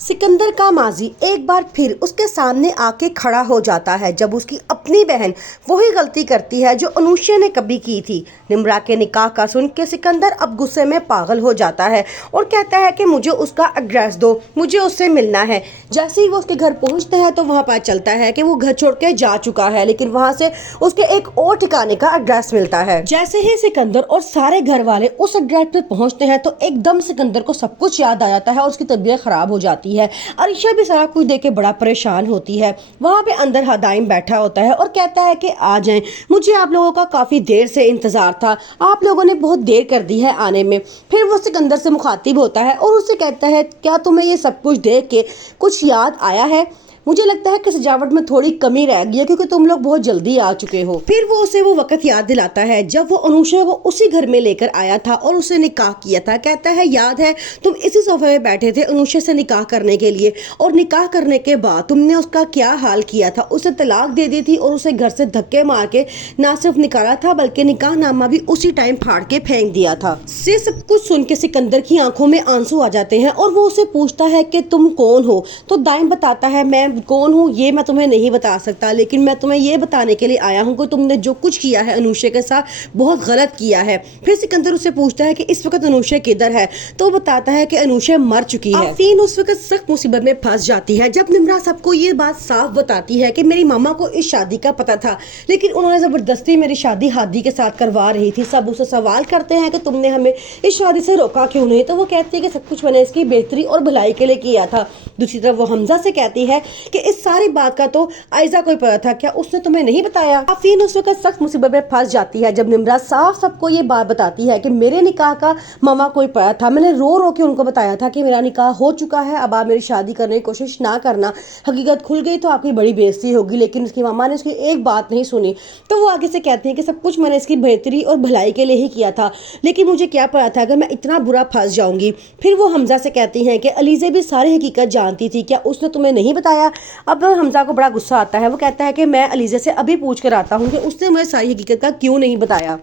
सिकंदर का माजी एक बार फिर उसके सामने आके खड़ा हो जाता है जब उसकी अपनी बहन वही गलती करती है जो अनुष्या ने कभी की थी। निम्रा के निकाह का सुन के सिकंदर अब गुस्से में पागल हो जाता है और कहता है कि मुझे उसका एड्रेस दो, मुझे उससे मिलना है। जैसे ही वो उसके घर पहुंचता है तो वहां पता चलता है कि वो घर छोड़ के जा चुका है, लेकिन वहां से उसके एक और ठिकाने का एड्रेस मिलता है। जैसे ही सिकंदर और सारे घर वाले उस एड्रेस पे पहुंचते हैं तो एकदम सिकंदर को सब कुछ याद आ जाता है और उसकी तबीयत खराब हो जाती है। अरीशा भी सारा कुछ देख के बड़ा परेशान होती है। वहां पे अंदर हदाइम बैठा होता है और कहता है कि आ जाएं, मुझे आप लोगों का काफी देर से इंतजार था, आप लोगों ने बहुत देर कर दी है आने में। फिर वो सिकंदर से मुखातिब होता है और उससे कहता है क्या तुम्हें ये सब कुछ देख के कुछ याद आया है? मुझे लगता है कि सजावट में थोड़ी कमी रह गई है क्योंकि तुम लोग बहुत जल्दी आ चुके हो। फिर वो उसे वो वक्त याद दिलाता है जब वो अनुष्या को उसी घर में लेकर आया था और उसे निकाह किया था। कहता है याद है तुम इसी सोफे में बैठे थे अनुष्या से निकाह करने के लिए, और निकाह करने के बाद तुमने उसका क्या हाल किया था, उसे तलाक दे दी थी और उसे घर से धक्के मार के ना सिर्फ निकाला था बल्कि निकाह नामा भी उसी टाइम फाड़ के फेंक दिया था। से सब कुछ सुन के सिकंदर की आंखों में आंसू आ जाते हैं और वो उसे पूछता है कि तुम कौन हो? तो दाइम बताता है मैं कौन हूँ ये मैं तुम्हें नहीं बता सकता, लेकिन मैं तुम्हें ये बताने के लिए आया हूँ कि तुमने जो कुछ किया है अनुष्या के साथ बहुत गलत किया है। फिर सिकंदर उससे पूछता है कि इस वक्त अनुष्या किधर है? तो वो बताता है कि अनुष्या मर चुकी है। आफरीन उस वक्त सख्त मुसीबत में फंस जाती है जब निम्रा सबको ये बात साफ बताती है कि मेरी मामा को इस शादी का पता था, लेकिन उन्होंने जबरदस्ती मेरी शादी हादी के साथ करवा रही थी। सब उसे सवाल करते हैं कि तुमने हमें इस शादी से रोका क्यों नहीं? तो वो कहती है कि सब कुछ मैंने इसकी बेहतरी और भलाई के लिए किया था। दूसरी तरफ वो हमजा से कहती है कि इस सारी बात का तो आयजा को पता था, क्या उसने तुम्हें नहीं बताया? आफरीन उस वक्त सख्त मुसीबत में फंस जाती है जब निम्रा साफ सबको ये बात बताती है कि मेरे निकाह का मामा कोई पता था, मैंने रो रो के उनको बताया था कि मेरा निकाह हो चुका है, अब आप मेरी शादी करने की कोशिश ना करना, हकीकत खुल गई तो आपकी बड़ी बेइज्जती होगी। लेकिन उसकी मामा ने उसकी एक बात नहीं सुनी। तो वो आगे से कहती है कि सब कुछ मैंने इसकी बेहतरी और भलाई के लिए ही किया था, लेकिन मुझे क्या पता था कि मैं इतना बुरा फंस जाऊंगी। फिर वो हमजा से कहती हैं कि अलीज़ा भी सारी हकीकत जानती थी, क्या उसने तुम्हें नहीं बताया? अब हमजा को बड़ा गुस्सा आता है। वो कहता है कि मैं अलीज़ा से अभी पूछ कर आता हूँ कि उसने मुझे सारी हकीकत का क्यों नहीं बताया।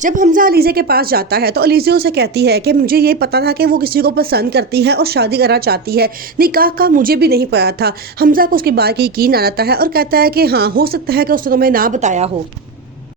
जब हमजा अलीज़ा के पास जाता है तो अलीज़ा उसे कहती है कि मुझे ये पता था कि वो किसी को पसंद करती है और शादी करना चाहती है, निकाह का मुझे भी नहीं पता था। हमजा को उसकी बात की यकीन आ जाता है और कहता है कि हाँ हो सकता है कि उसने तुम्हें ना बताया हो।